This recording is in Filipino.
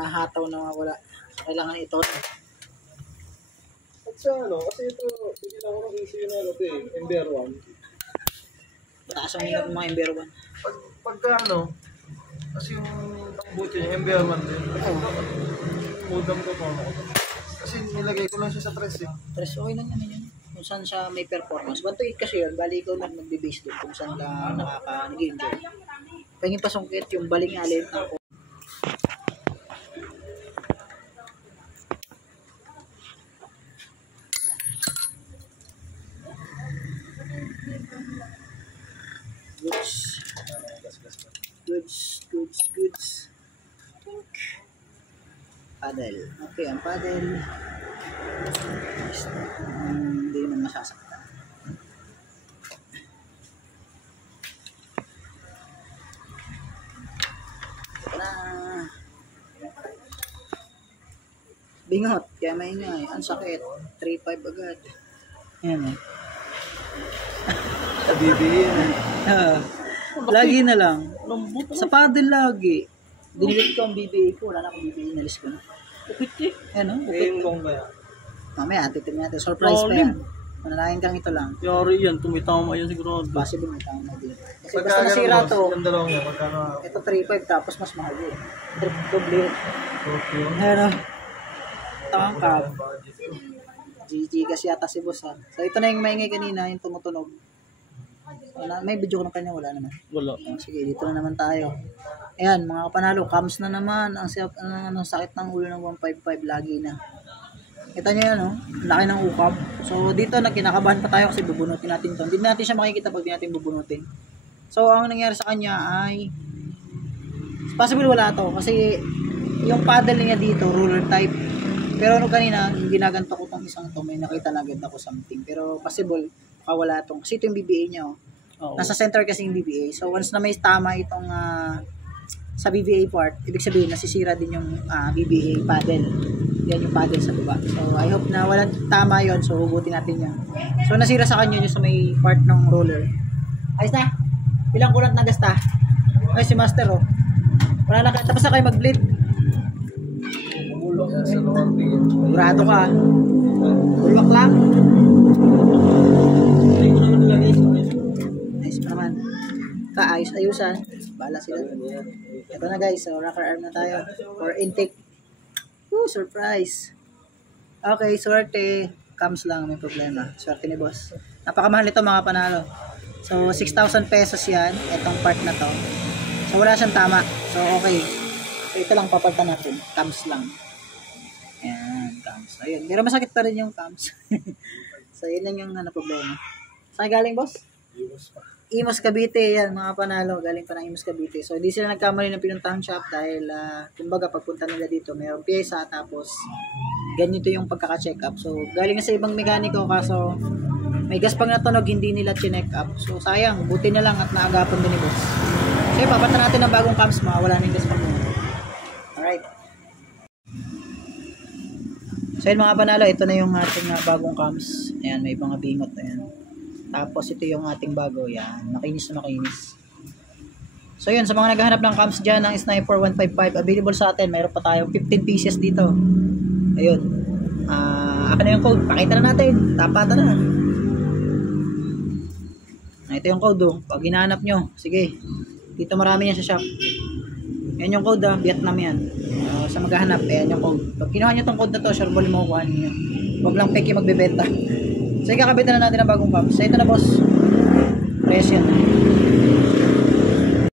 nahataw na wala. Kailangan ito. At sa kasi ito, bigyan ako ng issue na MBR1. Mataas ang ingat ng mga MBR1. Pagka kasi yung buto niya, MBR1 din. Modem ko po ako. Kasi nilagay ko lang siya sa press eh. Press okay lang naman yun. Kung saan siya may performance. 128 kasi yun, bali ikaw lang magbe-base doon kung saan ka nag-enjoy. Pahingin pasungkit yung baling alin ako. Goods. Paddle. Okay, ang paddle. Hindi naman masasaktan. Bingot, kaya maingay. Ang sakit. 3.5 agad. Ayan eh. Sabihin. Lagi na lang. Sa paddle lagi. Dinilit ko ang BBA ko. Wala na akong BBA. Inalis ko na. Upit eh. Ano? Upit. Long ba yan? Mamaya, titignan natin. Surprise pa yan. Manalain kang ito lang. Yari yan. Tumitama yan siguro. Possible may tama din. Kasi basta nasira to. Yung dalawang yan. Pagkano? Ito 3.5 tapos mas mahal yun. Triple. Ano? Ito ang cab. GG kasi yata si boss ha. So ito na yung maingay kanina. Yung tumutunog. Wala, may video ko ng kanya, wala naman. Wala. Sige, dito na naman tayo. Ayan, mga kapanalo, cams na naman. Ang sakit ng ulo ng 155 lagi na. Kita nyo yan, oh. Laki ng ukap. So, dito kinakabahan pa tayo kasi bubunutin natin ito. Hindi natin siya makikita pag di natin bubunutin. So, ang nangyari sa kanya ay possible wala to. Kasi yung paddle niya dito, ruler type. Pero kanina, ginaganto ko tong isang to. May nakita na agad ako something. Pero possible, wala tong. Kasi ito yung BBA niya, oh. Nasa center kasi yung BBA. So, once na may tama itong sa BBA part, ibig sabihin, nasisira din yung BBA paddle. Yan yung paddle sa baba. So, I hope na walang tama yon. So, hugutin natin yan. So, nasira sa kanya yung sa may part ng roller. Ayos na. Ilang kulant na gasta? Ay, si Master, oh. Wala na ka. Tapos na kayo mag-bleed. Sigurado ka. Bulwak lang. Nice pa naman. Kaayos-ayusan. Bala sila. Ito na guys. So, rocker arm na tayo. For intake. Woo, surprise. Okay, swerte. Comes lang. May problema. Swerte ni boss. Napakamahal ito mga panalo. So, 6,000 pesos yan. Itong part na to. So, wala siyang tama. So, okay. So, ito lang papalitan natin. Comes lang. Ayan, cams. Ayun. Pero masakit pa rin yung cams. So, yun lang yung problema. Saan galing, boss? Imos Cavite. Yan, mga panalo. Galing pa ng Imos Cavite. So, hindi sila nagkamali ng pinuntahang shop dahil, kumbaga, pagpunta nila dito, mayroong pyesa, tapos, ganito yung pagkaka-check up. So, galing sa ibang mekaniko, kaso, may gas pang natunog, hindi nila chinek up. So, sayang. Buti na lang at naagapan din ni boss. So, papata natin ng bagong cams, wala na yung gas pang natunog. Alright. So yun mga panalo, ito na yung ating bagong cams. Ayan, may mga bingot. Ayan. Tapos ito yung ating bago. Ayan, makinis na makinis. So yun, sa mga naghahanap ng cams dyan, ng Sniper 155, available sa atin. Mayroon pa tayong 15 pieces dito. Ayun. Ako na yung code. Pakita na natin. Tapatan na. Ito yung code. Oh. Pag hinahanap nyo, sige. Dito marami yan sa shop. Yan yung code, Vietnam yan. Sa maghahanap, yan yung code. Pag kinuha nyo itong code na to, sure ball mo kukuha nyo. Huwag lang peki magbebenta. So, ikakabita na natin ang bagong cams. So, ito na boss.